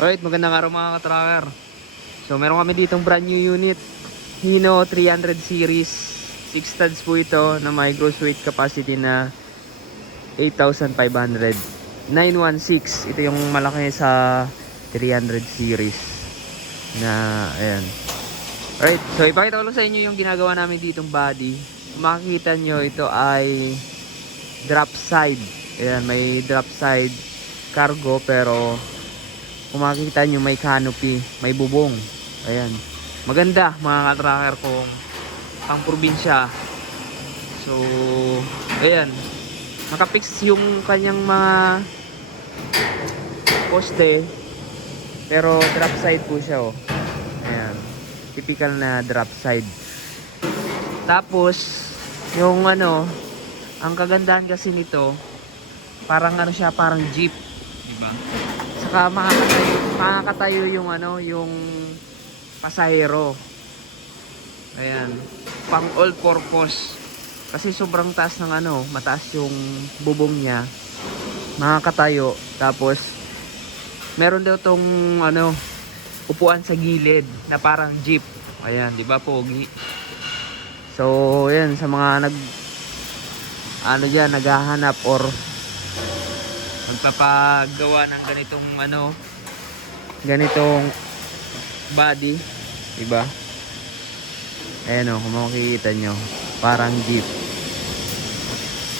Alright, magandang araw mga ka-tracker. So meron kami ditong brand new unit, Hino 300 series. 6 studs po ito na may gross weight capacity na 8,500. 916, ito yung malaki sa 300 series na ayan. Alright, so ipakita ko lang sa inyo yung ginagawa namin ditong body. Kung makikita nyo, ito ay drop side. Ayan, may drop side cargo pero kung makikita nyo may canopy, may bubong. Ayan, maganda mga ka-tracker kung pang probinsya. So ayan, nakapix yung kanyang mga poste pero drop side po siya, oh. Ayan, typical na drop side. Tapos yung ano, ang kagandahan kasi nito, parang ano siya, parang jeep, diba? Saka makakatayo yung ano, yung pasahero. Ayan, pang all purpose. Kasi sobrang taas ng ano, mataas yung bubong niya. Makakatayo. Tapos meron daw tong ano, upuan sa gilid na parang jeep. Ayan, di ba pogi? So, ayan, sa mga ano diyan, naghahanap or magpapagawa ng ganitong ano, ganitong body, diba? Ayan o, kung makikita nyo, parang jeep.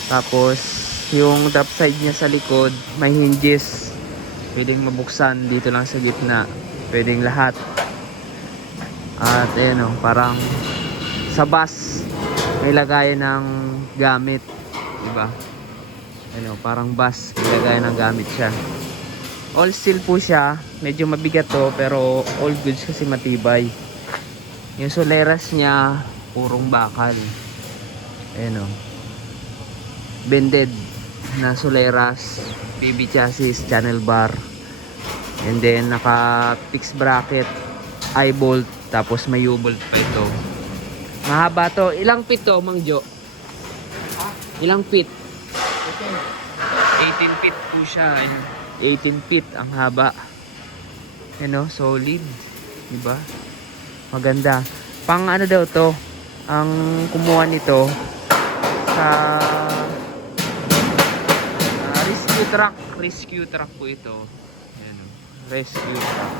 Tapos yung top side nya sa likod may hinges, pwedeng mabuksan dito lang sa gitna, pwedeng lahat. At ayan o, parang sa bus may lagayan ng gamit, diba? Ano, parang bus, ilagay ng gamit siya. All steel po siya, medyo mabigat to pero all goods kasi matibay. Yung soleras niya purong bakal. Ayan o, bended na soleras, PB chassis, channel bar, and then naka fixed bracket, eye bolt, tapos may U-bolt pa ito. Mahaba to. Ilang feet to, Mang Jo? Ilang feet? 18 feet po siya. 18 feet ang haba. Ano, solid, diba? Maganda. Pang ano daw to, ang kumuha nito sa rescue truck po ito. Ano, rescue truck.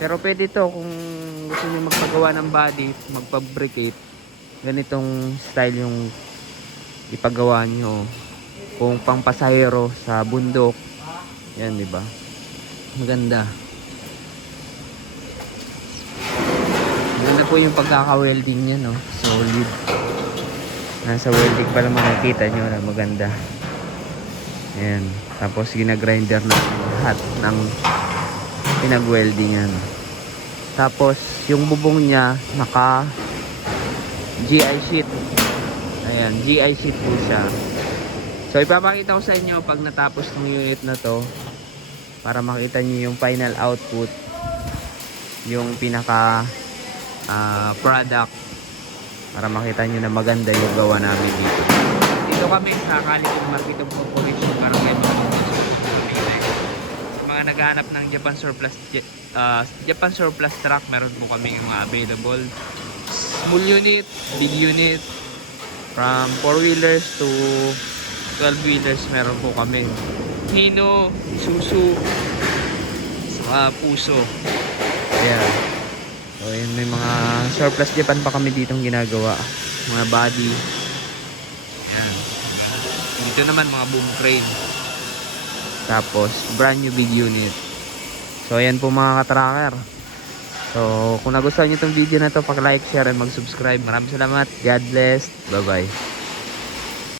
Pero pwede to kung gusto niyo magpagawa ng body, magpabricate. Ganitong style yung ipagawa niyo. Kung pang pasahero sa bundok, yan, di ba? Maganda. Maganda po yung pagkaka-welding niya, no? Solid. Nasa welding pa lang makikita nyo na maganda. Ayan. Tapos ginagrinder na lahat ng pinag-welding yan. Tapos yung bubong niya naka GI sheet. Ayan, GI sheet po siya. So ipapakita ko sa inyo pag natapos ng unit na to, para makita niyo yung final output, yung pinaka product, para makita niyo na maganda yung gawa namin dito. Dito kami sa Calicut Market of Corporation, Barangay Mabangos. Sa mga naghahanap ng Japan surplus truck, meron po kami yung available. Small unit, big unit, from 4-wheelers to 12-wheelers meron po kami. Hino, Isuzu, Puso. Ayan. So yun, may mga surplus Japan pa kami ditong ginagawa. Mga body. Ayan. Dito naman mga boom crane. Tapos brand new big unit. So ayan po mga ka-tracker. So kung nagustuhan nyo itong video na to, pag-like, share, and mag-subscribe. Maraming salamat. God bless. Bye bye.